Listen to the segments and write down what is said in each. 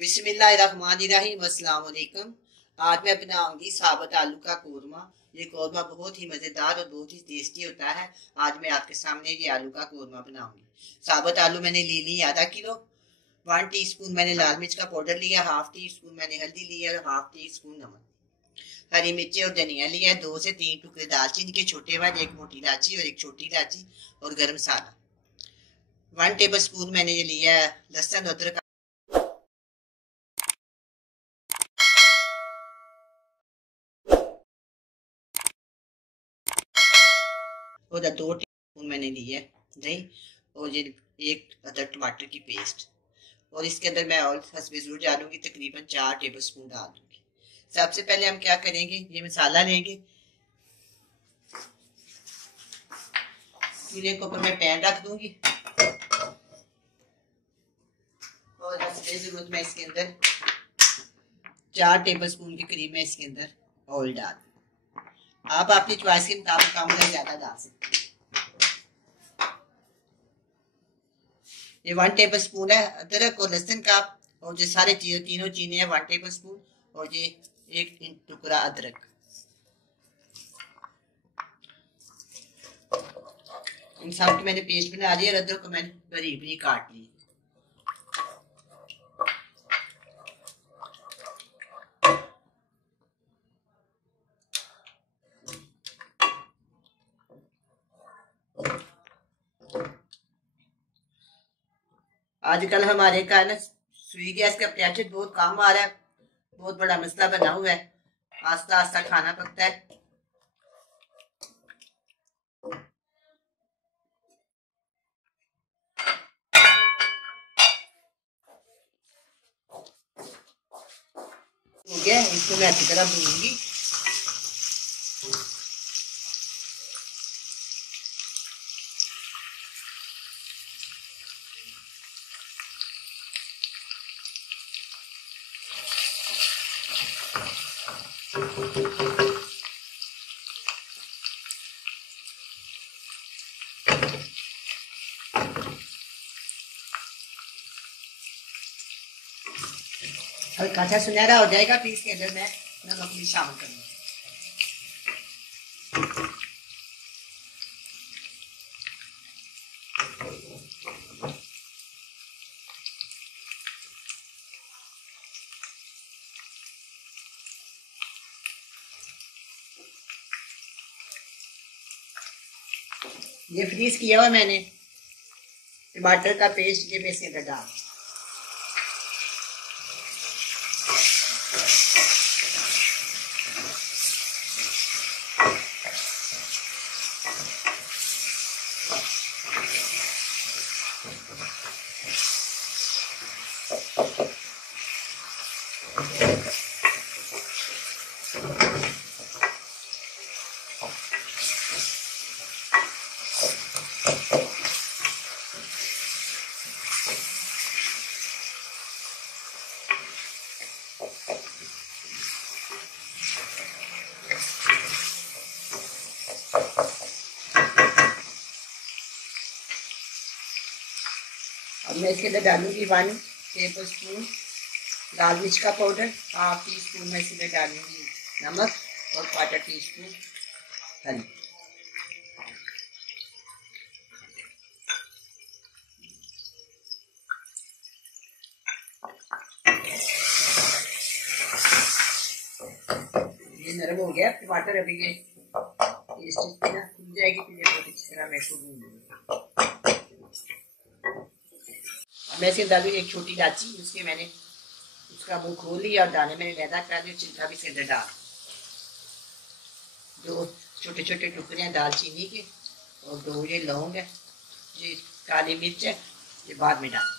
बिस्मिल्लाहिर्रहमानिर्रहीम। अस्सलाम वालेकुम। आज मैं बनाऊंगी साबुत आलू का कोरमा। ये कोरमा बहुत ही मज़ेदार और बहुत ही टेस्टी होता है। आज मैं आपके सामने ये आलू का कोरमा बनाऊंगी। साबुत आलू मैंने ले ली आधा किलो। 1 टीस्पून मैंने लाल मिर्च का पाउडर लिया, 1/2 टीस्पून मैंने हल्दी लिया और 1/2 टीस्पून नमक। हरी मिर्ची और धनिया लिया, 2 से 3 टुकड़े दालचीनी के छोटे वाले, एक मोटी इलायची और एक छोटी इलायची और गरम मसाला। 1 टेबल स्पून मैंने ये लिया है लहसुन अदरक और 2 टीस्पून मैंने ली है दही और ये 1 अदरक टमाटर की पेस्ट। और इसके अंदर मैं और हस्बे ज़रूर डालूंगी, तकरीबन 4 टेबल स्पून डाल दूंगी। सबसे पहले हम क्या करेंगे, ये मसाला लेंगे। चूल्हे के ऊपर मैं पैन रख दूंगी और हस्बे ज़रूरत मैं इसके अंदर 4 टेबल स्पून के करीब मैं इसके अंदर ऑयल डाल दूँ। आप अपनी चॉइस के मुताबिक कम या ज़्यादा डाल सकते हैं। ये 1 टेबल स्पून है अदरक और लहसुन का, और जो सारे तीनों चीनी है 1 टेबल स्पून, और ये 1 टुकड़ा अदरक। इन सब की मैंने पेस्ट बना ली और अदरक को मैंने बारीक बारीक काट ली। आजकल हमारे घर ना सुई गैस का प्रेशर बहुत कम आ रहा है, बहुत बड़ा मसला बना हुआ है। आस्ता आस्ता खाना पकता है। हो गया, इसको मैं अच्छी तरह भूनूंगी। हल्का सा सुनहरा हो जाएगा फिर इसके अंदर मैं नमक भी शामिल करूंगी। ये फ्रीज किया हुआ मैंने टमाटर का पेस्ट, ये मैं इसके अंदर डाल। अब मैं इसके अंदर डालूंगी 1 टेबल स्पून लाल मिर्च का पाउडर, 1/2 टीस्पून मैं इसके अंदर डालूंगी नमक और 1/4 टीस्पून हल्दी। ये नरम हो गया टमाटर, अभी ये पेस्ट ना भून जाएगी तो ये बहुत अच्छी तरह मैं इसको भून लूंगी। मैं इसके डालूंगी 1 छोटी इलायची, उसके मैंने उसका मुंह खोल लिया और दाने मैंने लैदा कर दिया, छिलका भी इसके अंदर डाल। 2 छोटे छोटे टुकड़े हैं दालचीनी के और 2 ये लौंग है, ये काली मिर्च है, ये बाद में डाल।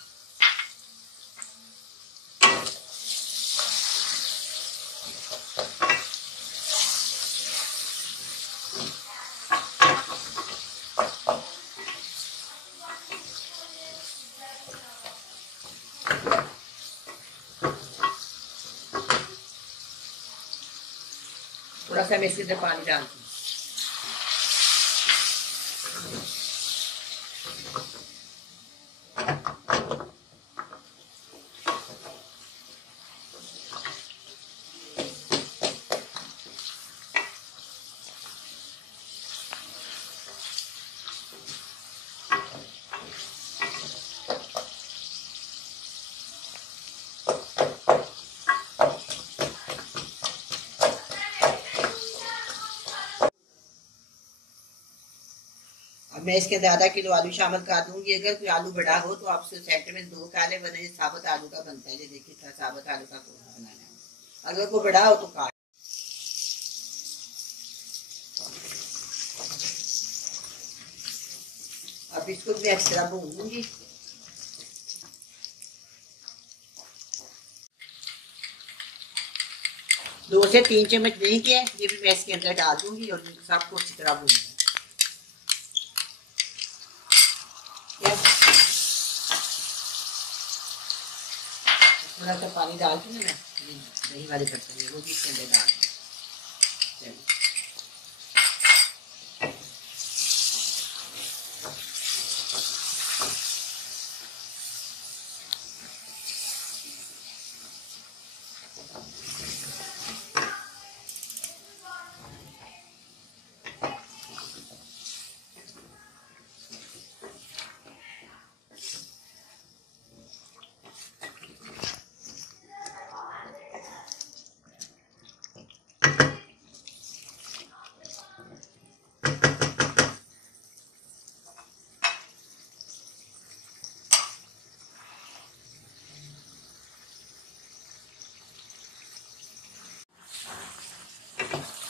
थोड़ा सा मैं इसके अंदर पानी डालती हूँ। मैं इसके अंदर आधा किलो आलू शामिल कर दूंगी। अगर कोई आलू बड़ा हो तो आप सेंटर में 2 काले बने, साबुत आलू का बनता है। देखिए साबुत आलू का कोरमा बनाना है। अगर कोई बड़ा हो तो काट। अब इसको मैं अच्छी तरह भून लूंगी। दो से 3 चम्मच दही के ये भी मैं इसके अंदर डाल दूंगी और सबको अच्छी तरह भून। थोड़ा सा पानी डाल के ना मैं दही वाले बर्तन में वो भी इसके अंदर डाल।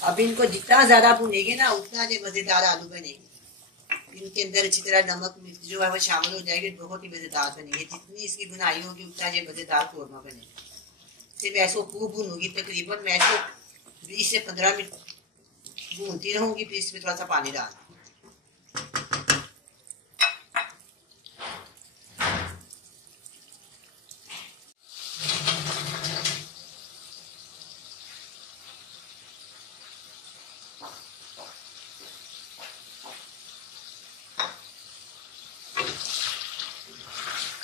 अब इनको जितना ज्यादा भुनेंगे ना उतना जो मजेदार आलू बनेंगे। इनके अंदर अच्छी तरह नमक मिर्च जो है वो शामिल हो जाएगी, बहुत ही मजेदार बनेंगे। जितनी इसकी बुनाई होगी उतना ये मजेदार कोरमा बनेगा। सिर्फ ऐसो खूब भूनूंगी, तकरीबन मैं इसको 20 से 15 मिनट भूनती रहूंगी। फिर इसमें थोड़ा सा पानी डाल।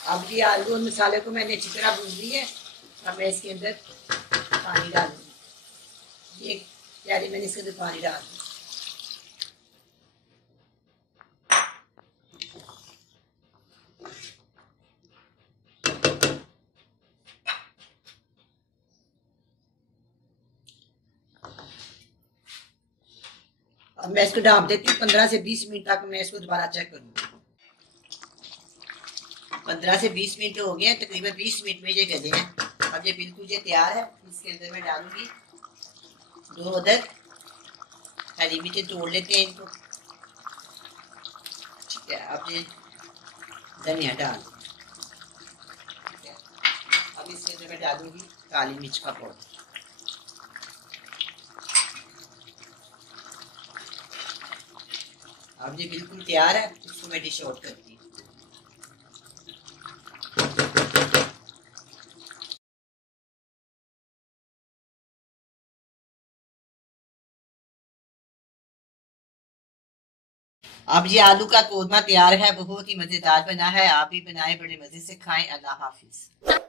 अब ये आलू और मसाले को मैंने अच्छी तरह भून ली है। अब मैं इसके अंदर पानी डालूंगी। ये प्यारी मैंने इसके अंदर पानी डाल दिया। अब मैं इसको ढाँप देती हूँ 15 से 20 मिनट तक। मैं इसको दोबारा चेक करूँगी। 15 से 20 मिनट हो गए, तकरीबन 20 मिनट में ये गले हैं। अब ये बिल्कुल ये तैयार है। इसके अंदर मैं डालूंगी 2 अदद हरी मिर्च, तोड़ लेते हैं इनको। ठीक है, अब ये धनिया डाल। अब इसके अंदर मैं डालूंगी काली मिर्च का पाउडर। अब ये बिल्कुल तैयार है। इसको मैं डिश आउट करती हूँ। अब ये आलू का कोरमा तैयार है। बहुत ही मजेदार बना है। आप भी बनाए, बड़े मजे से खाएं। अल्लाह हाफिज।